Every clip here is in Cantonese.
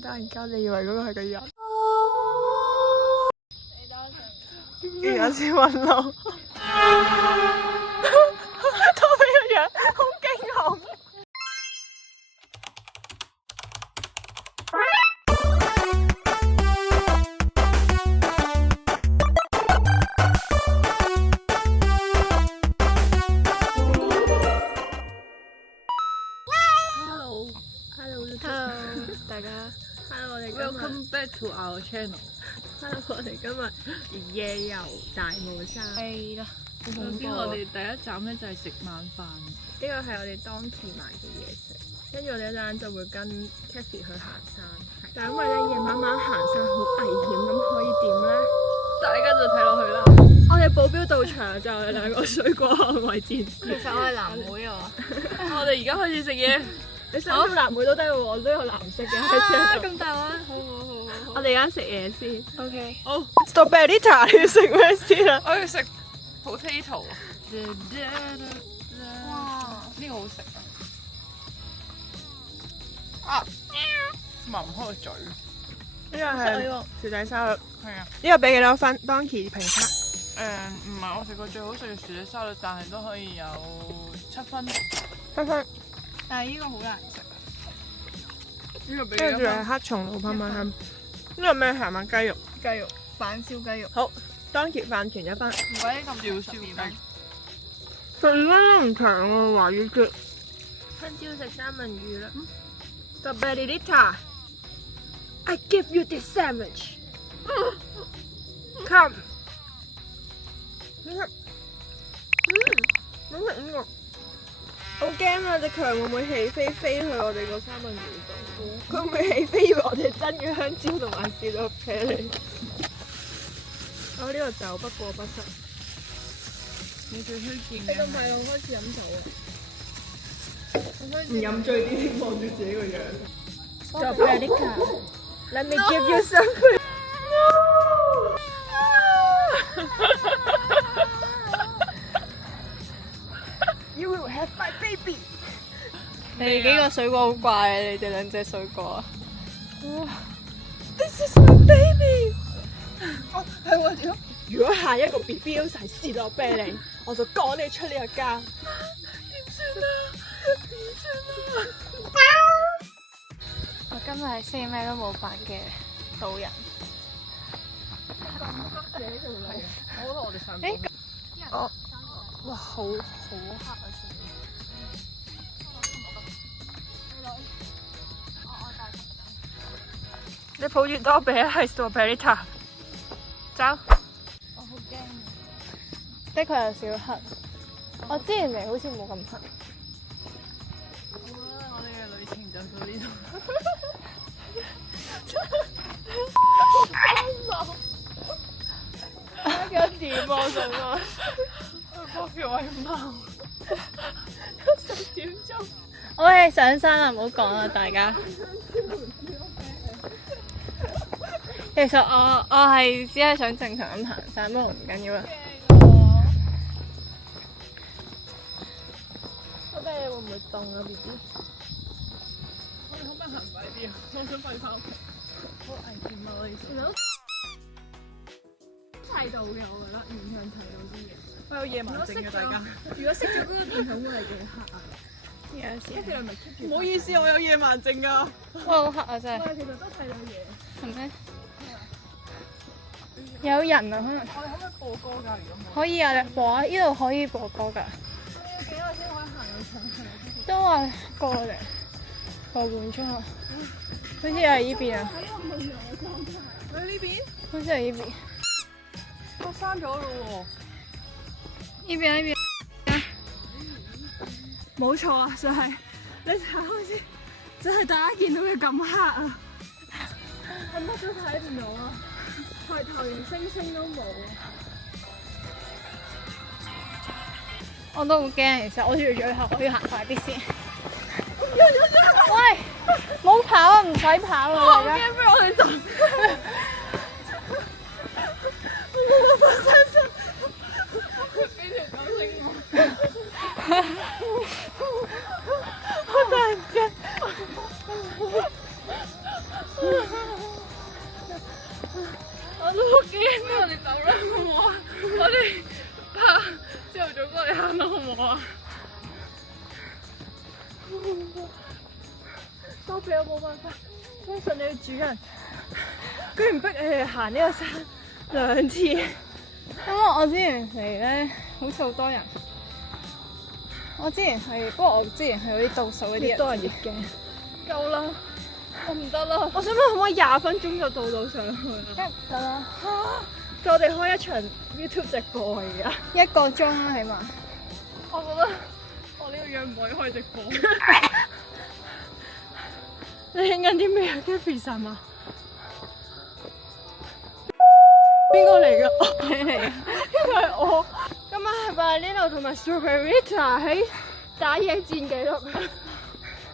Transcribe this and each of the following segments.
突然間你以為嗰個係個人，而家先揾路，多比個樣好驚恐。Hello， 大家 ，Hello， 我哋 Welcome back to our channel。Hello， 我哋今日夜遊大霧山。係啦，首先我哋第一站咧就係食晚飯。呢個係我哋當期買嘅嘢食，跟住我哋一陣就會跟 Kathy 去行山。但係因為咧夜晚晚行山好危險，咁可以點咧？大家就睇落去啦。我哋保鏢到場就係兩個水果捍衛戰士。其實我係藍莓啊。我哋而家開始食嘢。你想要藍莓都得喎，我都有藍色嘅。咁大碗，好。我哋而家食嘢先。OK。好。Strawberry， 你要食咩先啊？我要食 potato。哇！呢個好食啊！擘唔開個嘴。呢個係薯仔沙律。係啊。呢個俾幾多分 ？Donkey 評測。唔係我食過最好食嘅薯仔沙律，但係都可以有7分。7分。但係呢個好難食啊！呢個俾跟住係黑松露噴噴香，呢個咩鹹啊？雞肉，雞肉板燒雞肉。好，Donkey 飯團1分。唔怪得咁少燒雞。10分都唔長喎，華語劇。聽朝食三文魚啦。Strawberry，I give you this sandwich. Come。好食呢個。好驚啊！隻強會唔會起飛飛去我哋個三文魚度？佢會唔會起飛以為我哋真嘅香蕉同埋士多啤梨？我呢個酒不過不失。你最推薦嘅？你咁快我開始飲酒啊！唔飲醉啲先望住自己個樣。Strawberry，Let me give you some。You will have my baby。你哋幾個水果好怪啊！你哋兩隻水果。This is my baby。哦，係喎，屌！如果下一個 BB 都係士多啤梨，我就趕你出呢個家。點算啊？我今日係識咩都冇扮嘅老人。我覺得我哋上哦。哇，好黑啊！你抱住多比係 Strawberry 塔，走。我好驚，的確有少黑。我之前嚟好似冇咁黑。我哋嘅旅程就到呢度。幾多點啊？我想問。個票位貓10點鐘。我哋上山啦，唔好講啦，大家。其實我係只係想正常咁行山，不過唔緊要啦。我哋會唔會凍啊 B B？ 我哋可唔可以行快啲啊？我想快啲返屋企。好危險啊！我哋睇到嘅，我覺得影響睇到啲嘢。我有夜盲症嘅大家。如果熄咗嗰個電筒會係幾黑啊？有時唔好意思，我有夜盲症㗎。哇，好黑啊！真係。其實都睇到嘢。係咩？有人啊，可能。我哋可唔可以播歌㗎？如果冇。可以啊，你播啊！呢度可以播歌㗎。幾耐先可以行到重慶？都話個半鐘啊。好似係呢邊啊。喺呢邊？好似係呢邊。我閂咗咯喎。呢邊。冇錯啊，就係你睇開先，就係大家見到嘅咁黑啊，我乜都睇唔到啊，抬頭連星星都冇啊！我都好驚，其實我住最後，我要行快啲先。喂，冇跑啊，唔使跑啊！我好驚，不如我哋走。好大驚！我都好驚啊！我哋走啦，好唔好啊？我哋怕朝頭早過嚟行啦，好唔好啊？多比我冇辦法，相信你嘅主人，居然逼你哋行呢個山2次。因為我之前嚟咧，好似好多人。我之前係，不過我之前係嗰啲倒數嗰啲越多人越驚。夠啦，我唔得啦。我想問可唔可以20分鐘就到上去啊？梗係唔得啦，我哋開一場 YouTube 直播啊！而家1個鐘啦，起碼。我覺得我呢個樣唔可以開直播。你影緊啲咩啊 ？Kathy 係嘛？邊個嚟㗎？你嚟，因為我今晚係 Valentino 同埋 Superrita 喺打野戰記錄。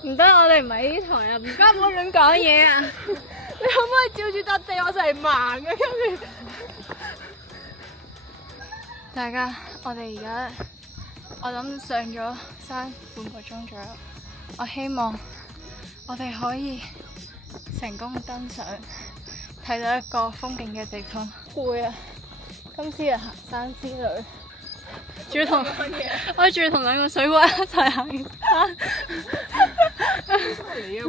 唔得，我哋唔係呢台啊，唔該唔好亂講嘢啊！你可唔可以照住笪地？我就係盲嘅，跟住大家，我哋而家我諗上咗山半個鐘左右，我希望我哋可以成功登上，睇到一個風景嘅地方。攰啊！今次嘅行山之旅，仲要同我仲要同2個水鬼一齊行山。你啊！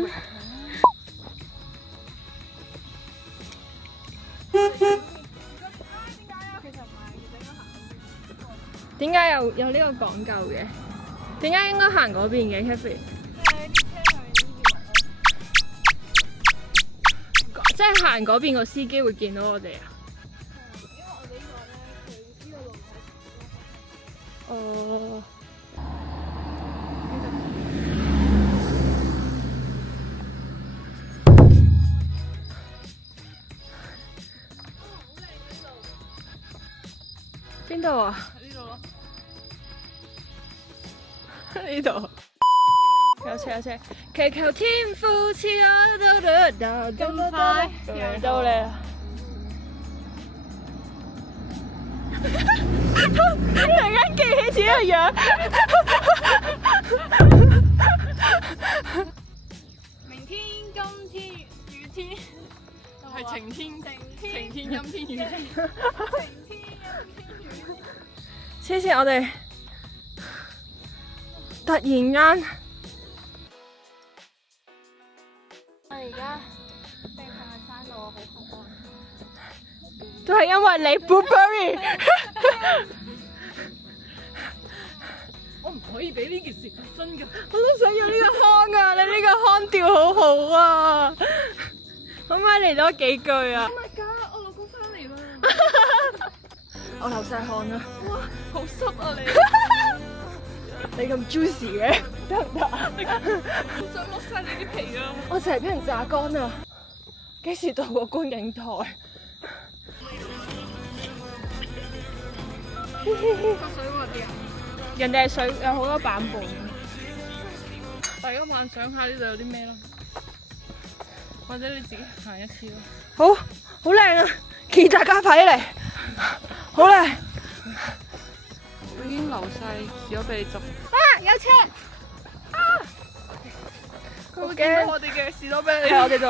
點解有呢個講究嘅？點解應該行嗰邊嘅 Kathy？即係行嗰邊個司機會見到我哋啊？因為我哋呢個咧，佢呢個路係哦。邊度啊？呢度咯。呢度。有車有車，祈求天父賜我咁快到你啦！突然間記起自己個樣。明天、今天、雨天，係晴天、陰天、雨天。黐線，我哋突然間，我而家被困喺山路，我好恐慌。都係因為你 Blueberry。我唔可以俾呢件事發生㗎。我都想要呢個腔啊！你呢個腔調好好啊！可唔可以嚟多幾句啊 Oh my god！我老公翻嚟啦！我流晒汗啦！哇，好濕啊你！你咁 juicy 嘅，得唔得啊？好想剝晒你啲皮啊！我成日俾人榨乾啊！幾時到個觀景台？個水滑啲啊！人哋係水有好多版本。大家幻想下呢度有啲咩啦，或者你自己行一次咯。好，好靚啊！建議大家快啲嚟，好靚！我已經流晒屎咗俾你執。啊，有車！啊！佢會見到我哋嘅士多啤梨。係我哋度。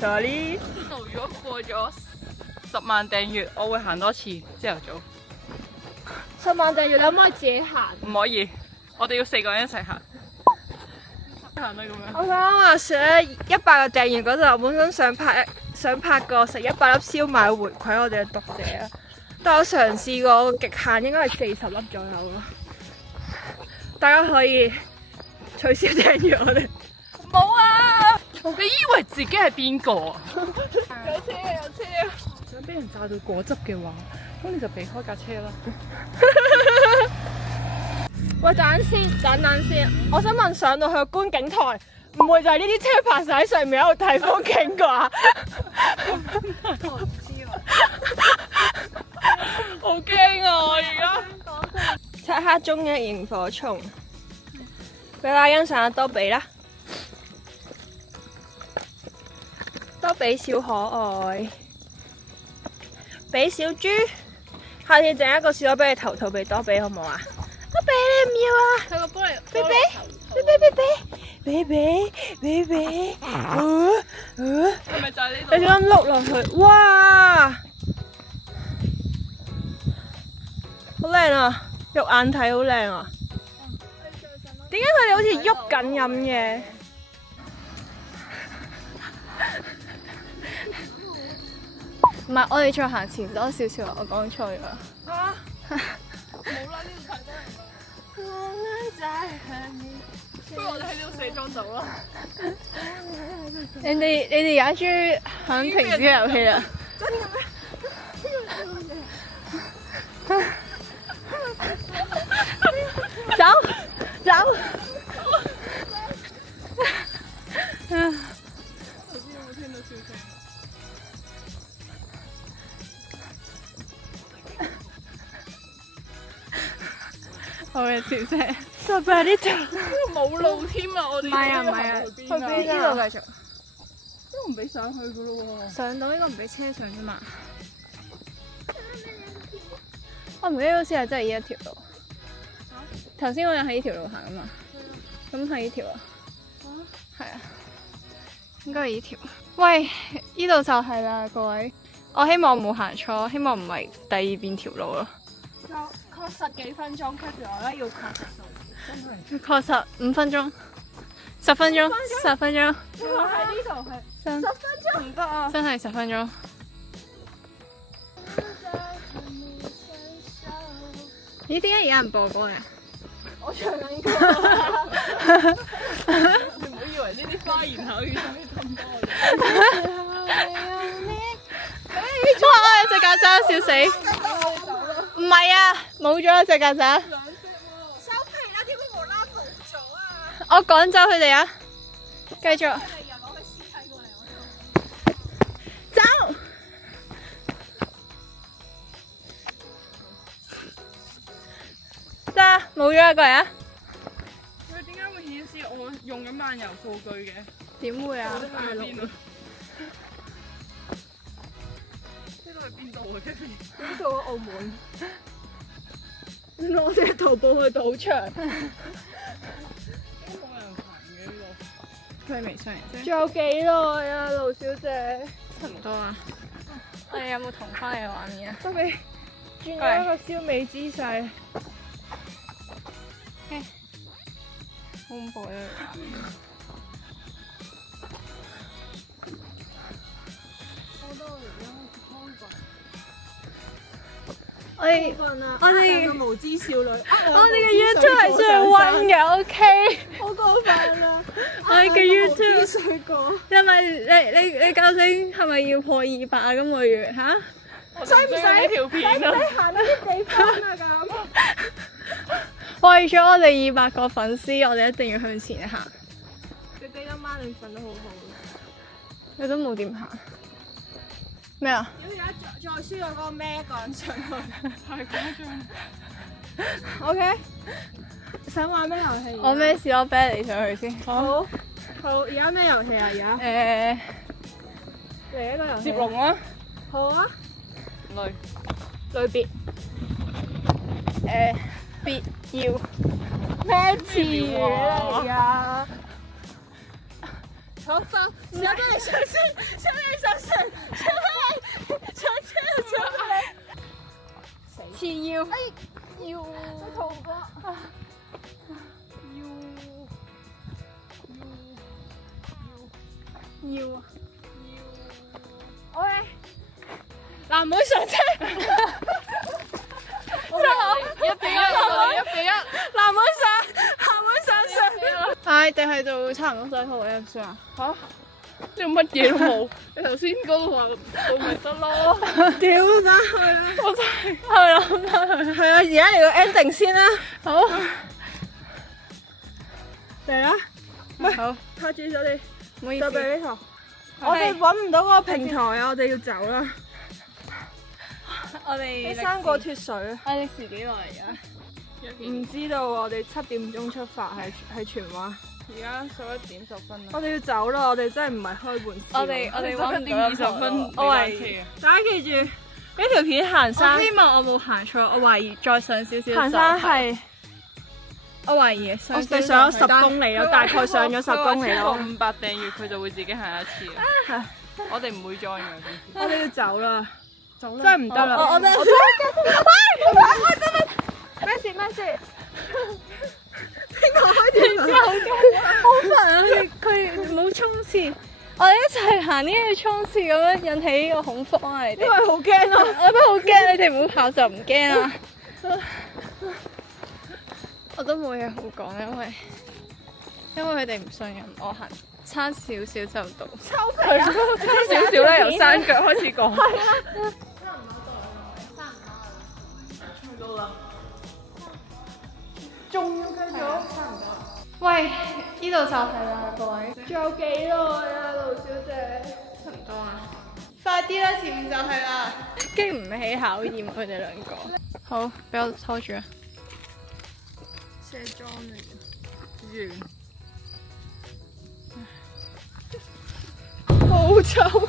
Sorry。如果過咗10萬訂閱，我會行多次朝頭早。 10萬訂閱，你可唔可以自己行？唔可以，我哋要4個人一齊行。行啦咁樣。我想話說咧，100個訂閱嗰陣，我本身想拍個食100粒燒賣回饋我哋嘅讀者啊，但我嘗試過極限應該係40粒左右咯。大家可以取消訂閱我哋。冇啊！你以為自己係邊個啊？有車啊！有車啊！想俾人炸到果汁嘅話，咁你就避開架車啦。喂，等先，我想問上到去個觀景台，唔會就係呢啲車泊晒喺上面喺度睇風景啩？我唔知喎。好驚啊！我而家。漆黑中嘅螢火蟲，俾大家欣賞下多比啦。多比小可愛，比小豬，下次整一個士多啤梨頭套俾多比好唔好啊？多比你唔要啊？佢個玻璃，比比比比比比。，baby，係咪就係呢度？你咁碌落去，哇，好靚啊，肉眼睇好靚啊。點解佢哋好似喐緊咁嘅？唔係，我哋再行前多少少啊！我講錯咗。嚇！冇啦，呢度太多人啦。不如我哋喺呢度卸妝走啦。你哋而家終於肯停止遊戲啦！真嘅咩？走。頭先有冇聽到笑聲？我嘅笑聲。就係呢條。冇路添啊！我哋唔係啊，去邊啊呢度繼續。都唔俾上去噶咯喎。上到呢個唔俾車上啫嘛。我唔記得好似係真係呢一條路。頭先我哋喺呢條路行啊嘛。咁係呢條啊？係啊。應該係呢條。喂，呢度就係啦，各位。我希望冇行錯，希望唔係第二邊條路咯。確實幾分鐘，跟住我咧要確實數。確實5分鐘、10分鐘、10分鐘。你話喺呢度係10分鐘唔得啊！真係10分鐘。咦？點解而家唔播歌嘅？我唱緊歌。你唔好以為呢啲花言巧語使咁多嘅。哇！有隻曱甴，笑死！唔係啊，冇咗一隻曱甴。收皮啦！點解無啦啦冇咗啊？我趕走佢哋啊！繼續。走。得，冇咗一個人啊？佢點解會顯示我用緊漫遊數據嘅？點會啊？去邊啊？呢度係邊度啊？其實呢度啊，澳門。攞隻徒步去賭場。都冇人行嘅呢度。佢係微信嚟啫。仲有幾耐啊，盧小姐？差唔多啊。我哋有冇同翻嘅畫面啊？得你轉咗一個燒味姿勢。好恐怖啊！我哋我哋個無知少女，我哋嘅 YouTube 係最溫嘅，OK。好過分啦！我哋嘅 YouTube 水果，因為你究竟係咪要破200啊？今個月吓？使唔使呢條片啊？行呢啲地方啊咁。為咗我哋200個粉絲，我哋一定要向前行。你今晚你瞓得好好。你都冇點行。咩啊？如果而家再輸咗嗰個咩一個人上去，太誇張。 OK，想玩咩遊戲？我咩事？我啤你上去先。好，而家咩遊戲啊？而家嚟一個遊戲。接龍啊！好啊。類別必要咩詞語嚟啊？好放，想俾你上先，想俾你上先，想俾你上先，次要。要肚哥。要啊！喂，嗱，唔好上車。1比1，嗱，唔好上上。係定係做差唔多最後嘅一算啊？嚇！呢度乜嘢都冇，你頭先嗰度話到咪得咯？屌翻去啦！我真係諗翻去。係啊，而家嚟個 ending 先啦。好。嚟啦！好。拍住咗你，唔好意思。就俾呢頭。我哋揾唔到嗰個平台啊！我哋要走啦。我哋啲生果脫水啊！我哋時幾耐而家？唔知道我哋7點鐘出發，係荃灣。而家11點10分啦。我哋要走啦！我哋真係唔係開玩笑。我哋揾唔到11點20分我懷疑大家記住呢條片行山。我希望我冇行錯，我懷疑再上少少行山係我懷疑我哋上咗10公里咯，大概上咗10公里咯。 500訂閱佢就會自己行一次嘅。我哋唔會 join 嘅。我哋要走啦，真係唔得啦！我真係咩事咩事？邊個開電話？好煩啊！佢冇衝刺，我哋一齊行呢個衝刺咁樣引起個恐慌啊！你哋因為好驚咯，我都好驚，你哋唔好跑就唔驚啦。我都冇嘢好講，因為佢哋唔信任我行，差少少就到。抽皮啊！差少少咧，由山腳開始講。仲要繼續，差唔多。喂，呢度就係啦，各位。仲有幾耐啊，盧小姐？差唔多啊！快啲啦，前面就係啦。經唔起考驗，佢哋兩個。好，俾我拖住啊！卸妝嚟嘅，完。好臭嘅，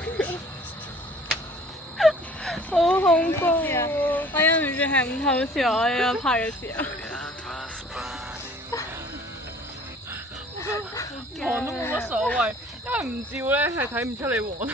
好恐怖啊！我忍唔住係咁偷笑，我呢一拍嘅時候。黃都冇乜所謂，因為唔照咧係睇唔出你黃。